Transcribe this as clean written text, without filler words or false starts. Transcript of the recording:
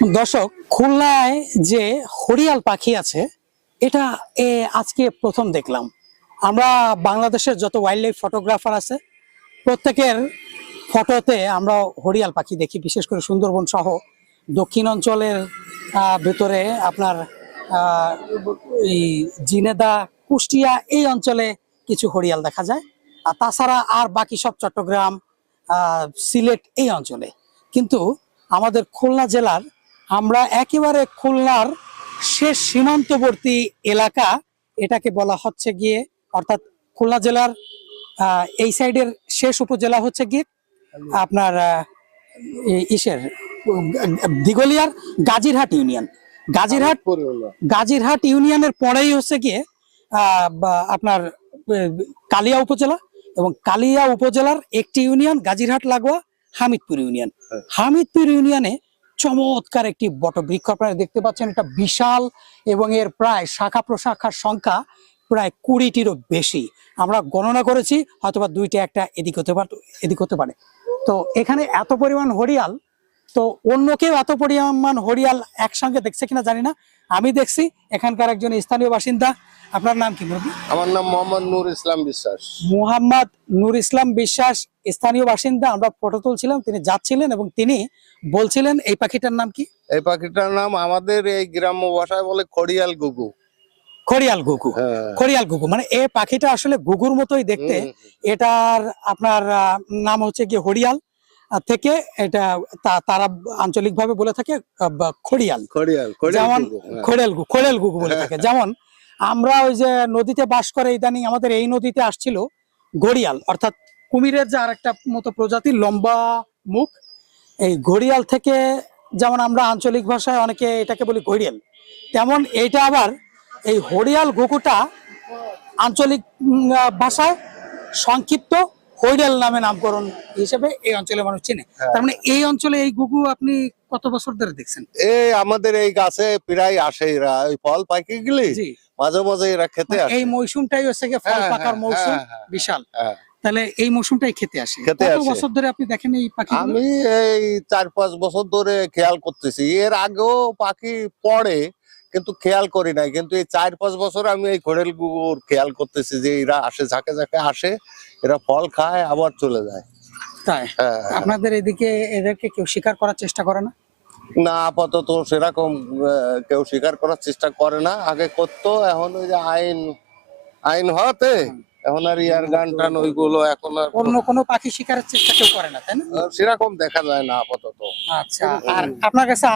দর্শক, খুলনায় যে হরিয়াল পাখি আছে এটা আজকে প্রথম দেখলাম। আমরা বাংলাদেশের যত ওয়াইল্ড লাইফ ফটোগ্রাফার আছে প্রত্যেকের ফটোতে আমরা হরিয়াল পাখি দেখি, বিশেষ করে সুন্দরবন সহ দক্ষিণ অঞ্চলের ভেতরে আপনার আহ, এই জিনেদা, কুষ্টিয়া এই অঞ্চলে কিছু হরিয়াল দেখা যায়। আর তাছাড়া আর বাকি সব চট্টগ্রাম, সিলেট এই অঞ্চলে। কিন্তু আমাদের খুলনা জেলার, আমরা একেবারে খুলনার শেষ সীমান্তবর্তী এলাকা, এটাকে বলা হচ্ছে গিয়ে, অর্থাৎ খুলনা জেলার এই সাইডের শেষ উপজেলা হচ্ছে গিয়ে আপনার ইসের দিগলিয়ার গাজীরহাট ইউনিয়ন। গাজীরহাট ইউনিয়নের পরেই হচ্ছে গিয়ে আপনার কালিয়া উপজেলা, এবং কালিয়া উপজেলার একটি ইউনিয়ন গাজীরহাট লাগোয়া হামিদপুর ইউনিয়ন। হামিদপুর ইউনিয়নে চমৎকার একটি বটবৃক্ষ আপনারা দেখতে পাচ্ছেন, এটা বিশাল, এবং এর প্রায় শাখা প্রশাখার সংখ্যা প্রায় 20টিরও বেশি। আমরা গণনা করেছি, হয়তোবা দুইটা একটা এদিক হতে পারে। তো এখানে এত পরিমাণ হরিয়াল, তো অন্য কেউ এত পরিমাণ হরিয়াল একসঙ্গে দেখছে কিনা জানি না, আমি দেখছি। এখানকার একজন স্থানীয় বাসিন্দা, আপনার নাম কি মুরব্বী? আমার নাম মোহাম্মদ নূর ইসলাম বিশ্বাস। মোহাম্মদ নূর ইসলাম বিশ্বাস স্থানীয় বাসিন্দা। আমরা ফটো তুলছিলাম, তিনি যাচ্ছিলেন এবং তিনি বলছিলেন এই পাখিটার নাম কি? এই পাখিটার নাম আমাদের এই গ্রাম্য ভাষায় বলে খড়িয়াল গুগু। খড়িয়াল গুগু। খড়িয়াল গুগু মানে এই পাখিটা আসলে গুগুর মতোই দেখতে। এটার আপনার নাম হচ্ছে কি হরিয়াল থেকে, এটা তারা আঞ্চলিকভাবে বলে থাকে খড়িয়াল। যেমন খড়িয়াল গুগু বলে থাকে। যেমন আমরা ওই যে নদীতে বাস করে, ইদানিং আমাদের এই নদীতে আসছিল ঘড়িয়াল, অর্থাৎ কুমিরের যে আরেকটা মতো প্রজাতির লম্বা মুখ, এই ঘড়িয়াল থেকে যেমন আমরা আঞ্চলিক ভাষায় অনেকে এটাকে বলি ঘড়িয়াল, তেমন এইটা আবার এই হরিয়াল ঘুঘুটা আঞ্চলিক ভাষায় সংক্ষিপ্ত হরিয়াল নামে নামকরণ হিসেবে এই অঞ্চলের মানুষ চেনে। তার মানে এই অঞ্চলে এই ঘুঘু আপনি কত বছর ধরে দেখছেন? এই আমাদের এই গাছে প্রায় আসে এরা, ওই ফল পাখি গুলি মাঝে মাঝে এরা খেতে আসে। এই মৌসুমটাই হচ্ছে গিয়ে ফল পাকার মৌসুম, বিশাল। তাহলে এই মৌসুমটাই খেতে আসে। কত বছর ধরে আপনি দেখেন এই পাখি? আমি এই 4-5 বছর ধরে খেয়াল করতেছি। এর আগেও পাখি পড়ে কিন্তু খেয়াল করি নাই, কিন্তু এই 4-5 বছর আমি এই খড়েল গুগুর খেয়াল করতেছি যে এরা আসে, ঝাঁকে ঝাঁকে আসে, এরা ফল খায় আবার চলে যায়। তাই আপনাদের এদিকে এদেরকে কেউ শিকার করার চেষ্টা করে না? না, আপাতত সেরকম কেউ শিকার করার চেষ্টা করে না। আগে করতো, এখন ওই যে আইন হওয়াতে এখন আর ইয়ার গান টান ওইগুলো এখন আর অন্য কোনো পাখি শিকারের চেষ্টা কেউ করে না, তাই না? সেরকম দেখা যায় না আপাতত। আচ্ছা, আর আপনার কাছে